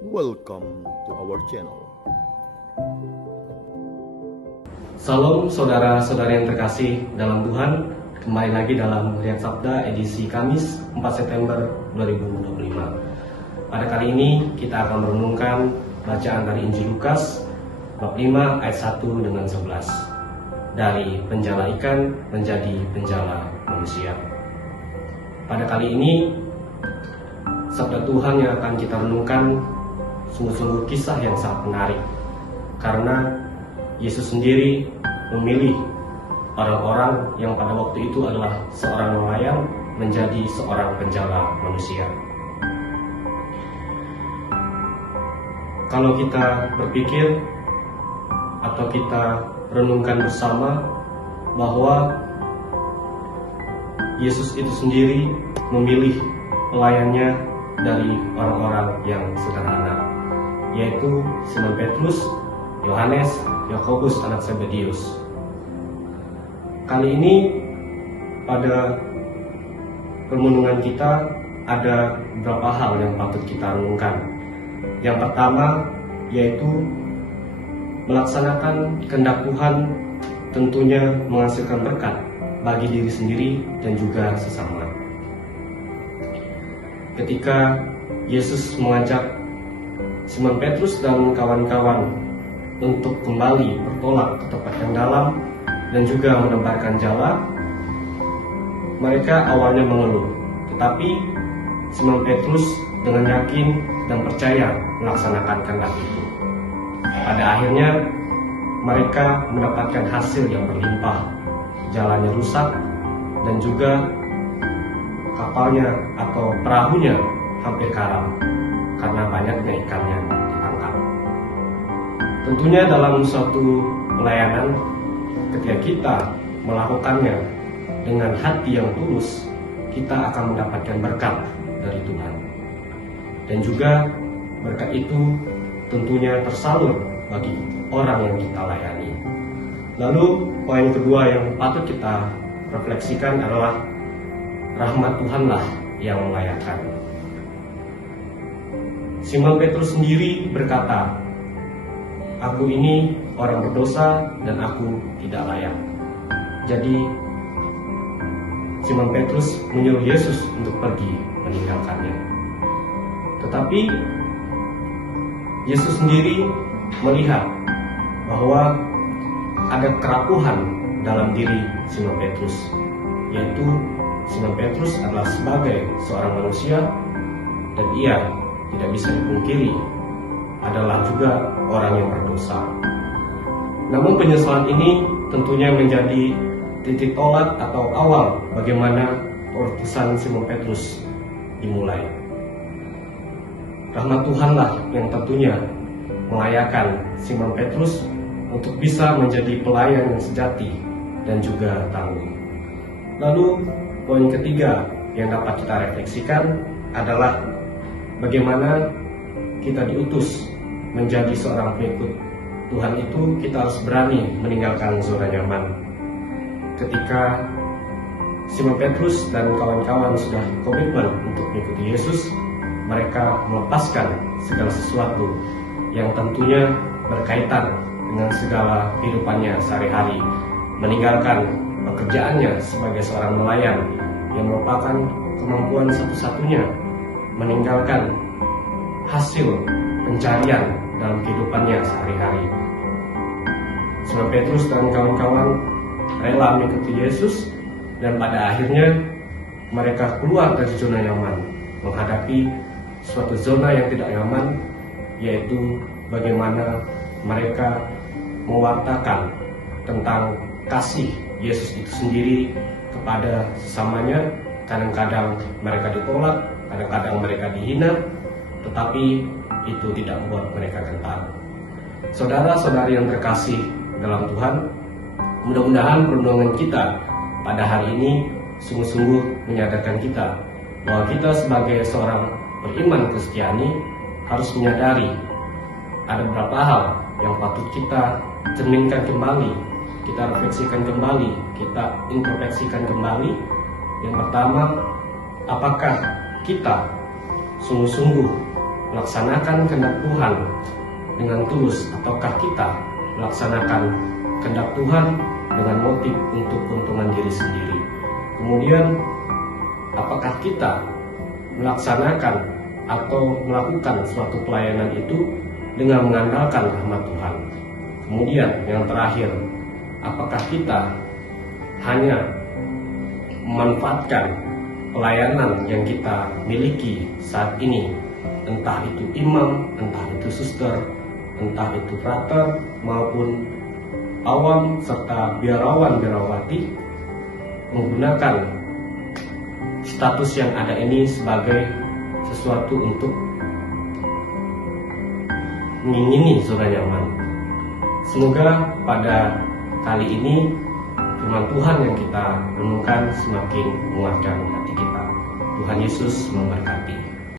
Welcome to our channel. Salam saudara-saudari yang terkasih dalam Tuhan. Kembali lagi dalam Lihat Sabda edisi Kamis 4 September 2025. Pada kali ini kita akan merenungkan bacaan dari Injil Lukas bab 5 ayat 1 dengan 11. Dari penjala ikan menjadi penjala manusia. Pada kali ini sabda Tuhan yang akan kita renungkan sungguh-sungguh kisah yang sangat menarik, karena Yesus sendiri memilih orang-orang yang pada waktu itu adalah seorang nelayan menjadi seorang penjala manusia. Kalau kita berpikir atau kita renungkan bersama bahwa Yesus itu sendiri memilih pelayannya dari orang-orang yang sederhana, yaitu Simon Petrus, Yohanes, Yakobus anak Zebedeus. Kali ini pada renungan kita ada beberapa hal yang patut kita renungkan. Yang pertama yaitu melaksanakan kehendak Tuhan tentunya menghasilkan berkat bagi diri sendiri dan juga sesama. Ketika Yesus mengajak Simon Petrus dan kawan-kawan untuk kembali bertolak ke tempat yang dalam dan juga menebarkan jala, mereka awalnya mengeluh, tetapi Simon Petrus dengan yakin dan percaya melaksanakan kehendak itu. Pada akhirnya mereka mendapatkan hasil yang berlimpah. Jalannya rusak dan juga kapalnya atau perahunya hampir karam karena banyaknya ikannya ditangkap. Tentunya dalam suatu pelayanan, ketika kita melakukannya dengan hati yang tulus, kita akan mendapatkan berkat dari Tuhan. Dan juga berkat itu tentunya tersalur bagi orang yang kita layani. Lalu poin kedua yang patut kita refleksikan adalah rahmat Tuhanlah yang melayakkan. Simon Petrus sendiri berkata, "Aku ini orang berdosa dan aku tidak layak." Jadi Simon Petrus menyuruh Yesus untuk pergi meninggalkannya. Tetapi Yesus sendiri melihat bahwa ada kerapuhan dalam diri Simon Petrus, yaitu Simon Petrus adalah sebagai seorang manusia dan ia tidak bisa dipungkiri adalah juga orang yang berdosa. Namun penyesalan ini tentunya menjadi titik tolak atau awal bagaimana utusan Simon Petrus dimulai. Rahmat Tuhanlah yang tentunya melayakkan Simon Petrus untuk bisa menjadi pelayan yang sejati dan juga tangguh. Lalu poin ketiga yang dapat kita refleksikan adalah bagaimana kita diutus menjadi seorang pengikut Tuhan itu, kita harus berani meninggalkan zona nyaman. Ketika Simon Petrus dan kawan-kawan sudah komitmen untuk mengikuti Yesus, mereka melepaskan segala sesuatu yang tentunya berkaitan dengan segala kehidupannya sehari-hari, meninggalkan pekerjaannya sebagai seorang nelayan yang merupakan kemampuan satu-satunya, meninggalkan hasil pencarian dalam kehidupannya sehari-hari. Simon Petrus dan kawan-kawan rela mengikuti Yesus, dan pada akhirnya mereka keluar dari zona nyaman, menghadapi suatu zona yang tidak nyaman, yaitu bagaimana mereka mewartakan tentang kasih Yesus itu sendiri kepada sesamanya. Kadang-kadang mereka ditolak, kadang-kadang mereka dihina, tetapi itu tidak membuat mereka gentar. Saudara-saudari yang terkasih dalam Tuhan, mudah-mudahan renungan kita pada hari ini sungguh-sungguh menyadarkan kita bahwa kita sebagai seorang beriman Kristiani harus menyadari ada beberapa hal yang patut kita cerminkan kembali, kita refleksikan kembali, kita introspeksikan kembali. Yang pertama, apakah kita sungguh-sungguh melaksanakan kehendak Tuhan dengan tulus, ataukah kita melaksanakan kehendak Tuhan dengan motif untuk keuntungan diri sendiri? Kemudian, apakah kita melaksanakan atau melakukan suatu pelayanan itu dengan mengandalkan rahmat Tuhan? Kemudian yang terakhir, apakah kita hanya memanfaatkan pelayanan yang kita miliki saat ini, entah itu imam, entah itu suster, entah itu frater, maupun awam serta biarawan-biarawati, menggunakan status yang ada ini sebagai sesuatu untuk mengingini zona nyaman. Semoga pada kali ini firman Tuhan yang kita renungkan semakin menguatkan hati kita. Tuhan Yesus memberkati.